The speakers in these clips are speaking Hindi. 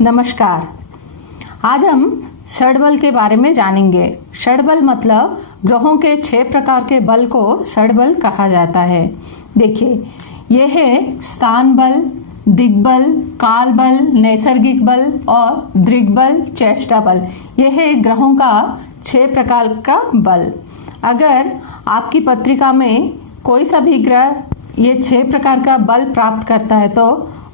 नमस्कार। आज हम षडबल के बारे में जानेंगे। षडबल मतलब ग्रहों के 6 प्रकार के बल को षडबल कहा जाता है। देखिए, ये है स्थान बल, दिग्बल, काल बल, नैसर्गिक बल और दृग्बल, चेष्टा बल। यह है ग्रहों का 6 प्रकार का बल। अगर आपकी पत्रिका में कोई सा भी ग्रह ये 6 प्रकार का बल प्राप्त करता है तो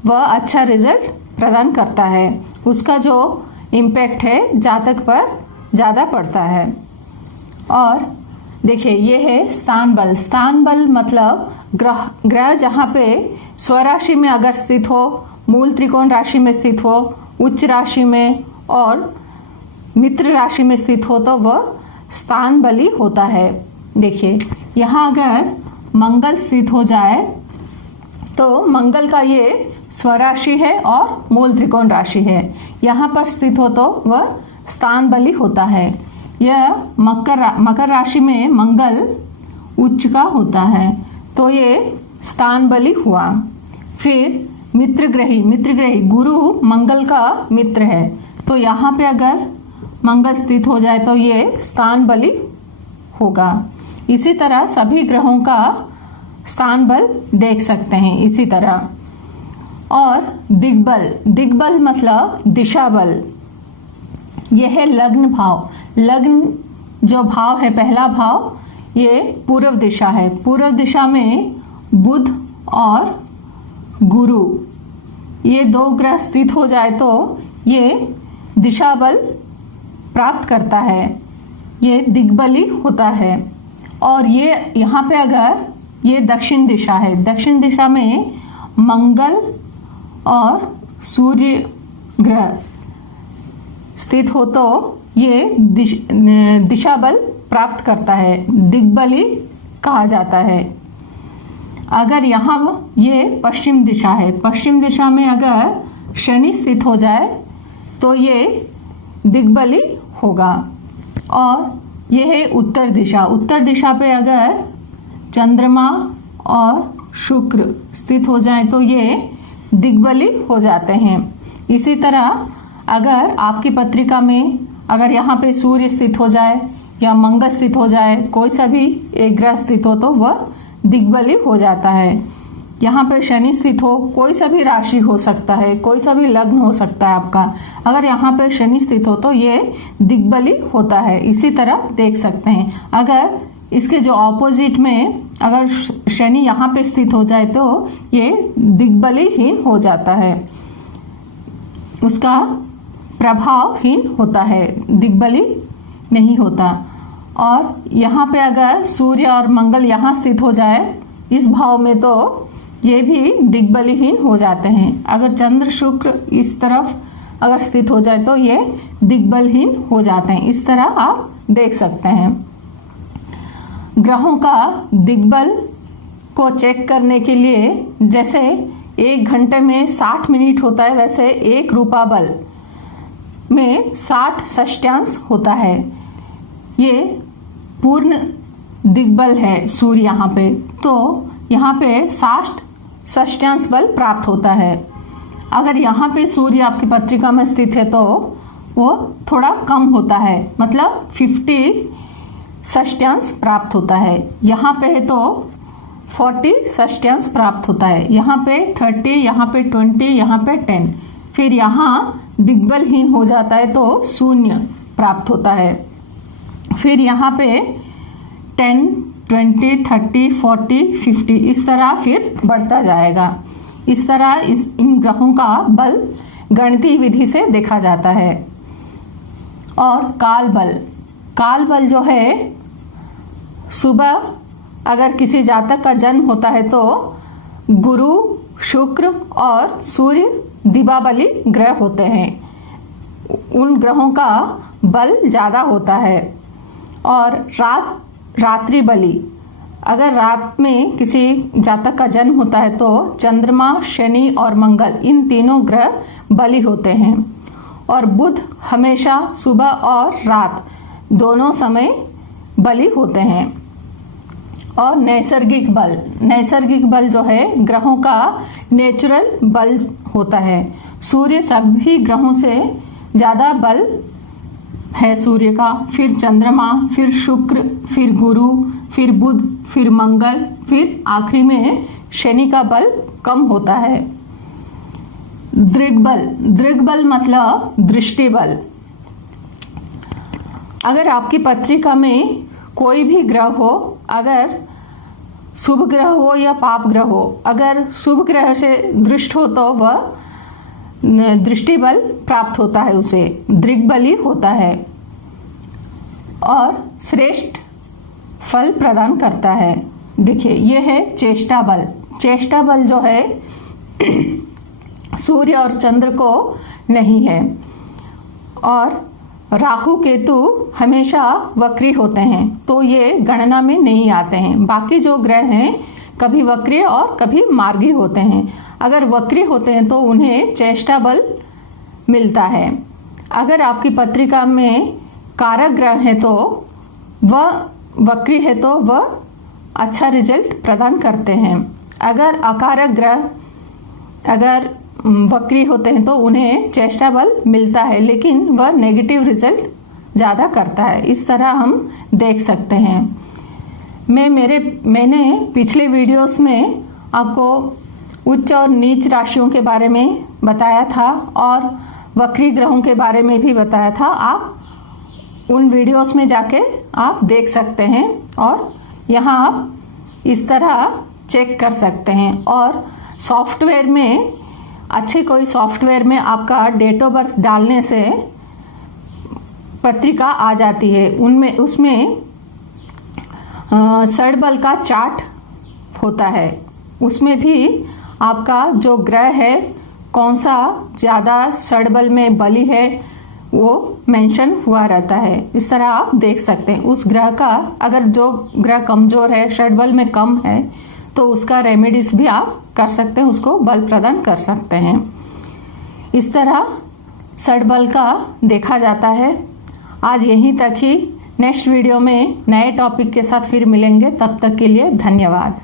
वह अच्छा रिजल्ट प्रदान करता है। उसका जो इम्पैक्ट है जातक पर ज़्यादा पड़ता है। और देखिए, ये है स्थान बल। स्थान बल मतलब ग्रह जहाँ पे स्वराशि में अगर स्थित हो, मूल त्रिकोण राशि में स्थित हो, उच्च राशि में और मित्र राशि में स्थित हो तो वह स्थान बली होता है। देखिए, यहाँ अगर मंगल स्थित हो जाए तो मंगल का ये स्वराशि है और मूल त्रिकोण राशि है। यहाँ पर स्थित हो तो वह स्थान बली होता है। यह मकर राशि में मंगल उच्च का होता है तो ये स्थान बली हुआ। फिर मित्रग्रही गुरु मंगल का मित्र है तो यहाँ पे अगर मंगल स्थित हो जाए तो ये स्थान बली होगा। इसी तरह सभी ग्रहों का स्थान बल देख सकते हैं इसी तरह। और दिग्बल मतलब दिशा बल। यह है लग्न भाव। लग्न जो भाव है, पहला भाव, ये पूर्व दिशा है। पूर्व दिशा में बुध और गुरु ये 2 ग्रह स्थित हो जाए तो ये दिशा बल प्राप्त करता है, ये दिग्बली होता है। और ये यहाँ पे अगर ये दक्षिण दिशा है, दक्षिण दिशा में मंगल और सूर्य ग्रह स्थित हो तो ये दिशा बल प्राप्त करता है, दिग्बली कहा जाता है। अगर यहाँ ये पश्चिम दिशा है, पश्चिम दिशा में अगर शनि स्थित हो जाए तो ये दिग्बली होगा। और ये है उत्तर दिशा। उत्तर दिशा पे अगर चंद्रमा और शुक्र स्थित हो जाए तो ये दिग्बली हो जाते हैं। इसी तरह अगर आपकी पत्रिका में अगर यहाँ पे सूर्य स्थित हो जाए या मंगल स्थित हो जाए, कोई सा भी एक ग्रह स्थित हो तो वह दिग्बली हो जाता है। यहाँ पे शनि स्थित हो, कोई सा भी राशि हो सकता है, कोई सा भी लग्न हो सकता है आपका, अगर यहाँ पे शनि स्थित हो तो ये दिग्बली होता है। इसी तरह देख सकते हैं। अगर इसके जो ऑपोजिट में अगर शनि यहाँ पे स्थित हो जाए तो ये दिग्बलीहीन हो जाता है, उसका प्रभावहीन होता है, दिग्बली नहीं होता। और यहाँ पे अगर सूर्य और मंगल यहाँ स्थित हो जाए इस भाव में तो ये भी दिग्बलीहीन हो जाते हैं। अगर चंद्र शुक्र इस तरफ अगर स्थित हो जाए तो ये दिग्बलहीन हो जाते हैं। इस तरह आप देख सकते हैं। ग्रहों का दिग्बल को चेक करने के लिए जैसे 1 घंटे में 60 मिनट होता है, वैसे एक रूपा बल में 60 षष्ट्यांश होता है। ये पूर्ण दिग्बल है सूर्य यहाँ पे, तो यहाँ पे 60 षष्ट्यांश बल प्राप्त होता है। अगर यहाँ पे सूर्य आपकी पत्रिका में स्थित है तो वो थोड़ा कम होता है, मतलब 50 षष्ट्यांश प्राप्त होता है। यहाँ पे है तो 40 षष्ट्यांश प्राप्त होता है। यहाँ पे 30, यहाँ पे 20, यहाँ पे 10। फिर यहाँ दिग्बलहीन हो जाता है तो 0 प्राप्त होता है। फिर यहाँ पे 10, 20, 30, 40, 50 इस तरह फिर बढ़ता जाएगा। इस तरह इन ग्रहों का बल गणितीय विधि से देखा जाता है। और काल बल जो है, सुबह अगर किसी जातक का जन्म होता है तो गुरु, शुक्र और सूर्य दिवाबली ग्रह होते हैं। उन ग्रहों का बल ज़्यादा होता है। और रात्रि बली, अगर रात में किसी जातक का जन्म होता है तो चंद्रमा, शनि और मंगल इन तीनों ग्रह बली होते हैं। और बुध हमेशा सुबह और रात दोनों समय बली होते हैं। और नैसर्गिक बल जो है ग्रहों का नेचुरल बल होता है। सूर्य सभी ग्रहों से ज़्यादा बल है सूर्य का, फिर चंद्रमा, फिर शुक्र, फिर गुरु, फिर बुध, फिर मंगल, फिर आखिरी में शनि का बल कम होता है। दृग्बल मतलब दृष्टि बल। अगर आपकी पत्रिका में कोई भी ग्रह हो, अगर शुभ ग्रह हो या पाप ग्रह हो, अगर शुभ ग्रह से दृष्ट हो तो वह दृष्टि बल प्राप्त होता है, उसे दृग्बली होता है और श्रेष्ठ फल प्रदान करता है। देखिए यह है चेष्टा बल जो है सूर्य और चंद्र को नहीं है। और राहु केतु हमेशा वक्री होते हैं, तो ये गणना में नहीं आते हैं। बाकी जो ग्रह हैं कभी वक्री और कभी मार्गी होते हैं। अगर वक्री होते हैं तो उन्हें चेष्टा बल मिलता है। अगर आपकी पत्रिका में कारक ग्रह है तो वह वक्री है तो वह अच्छा रिजल्ट प्रदान करते हैं। अगर अकारक ग्रह अगर वक्री होते हैं तो उन्हें चेष्टा बल मिलता है, लेकिन वह नेगेटिव रिजल्ट ज़्यादा करता है। इस तरह हम देख सकते हैं। मैंने पिछले वीडियोस में आपको उच्च और नीच राशियों के बारे में बताया था और वक्री ग्रहों के बारे में भी बताया था। आप उन वीडियोस में जाके आप देख सकते हैं और यहाँ आप इस तरह चेक कर सकते हैं। और सॉफ्टवेयर में अच्छे कोई सॉफ्टवेयर में आपका डेट ऑफ बर्थ डालने से पत्रिका आ जाती है। उसमें षडबल का चार्ट होता है। उसमें भी आपका जो ग्रह है कौन सा ज़्यादा षडबल में बली है वो मेंशन हुआ रहता है। इस तरह आप देख सकते हैं उस ग्रह का, अगर जो ग्रह कमजोर है, षडबल में कम है, तो उसका रेमेडीज भी आप कर सकते हैं, उसको बल प्रदान कर सकते हैं। इस तरह षडबल का देखा जाता है। आज यहीं तक ही। नेक्स्ट वीडियो में नए टॉपिक के साथ फिर मिलेंगे। तब तक के लिए धन्यवाद।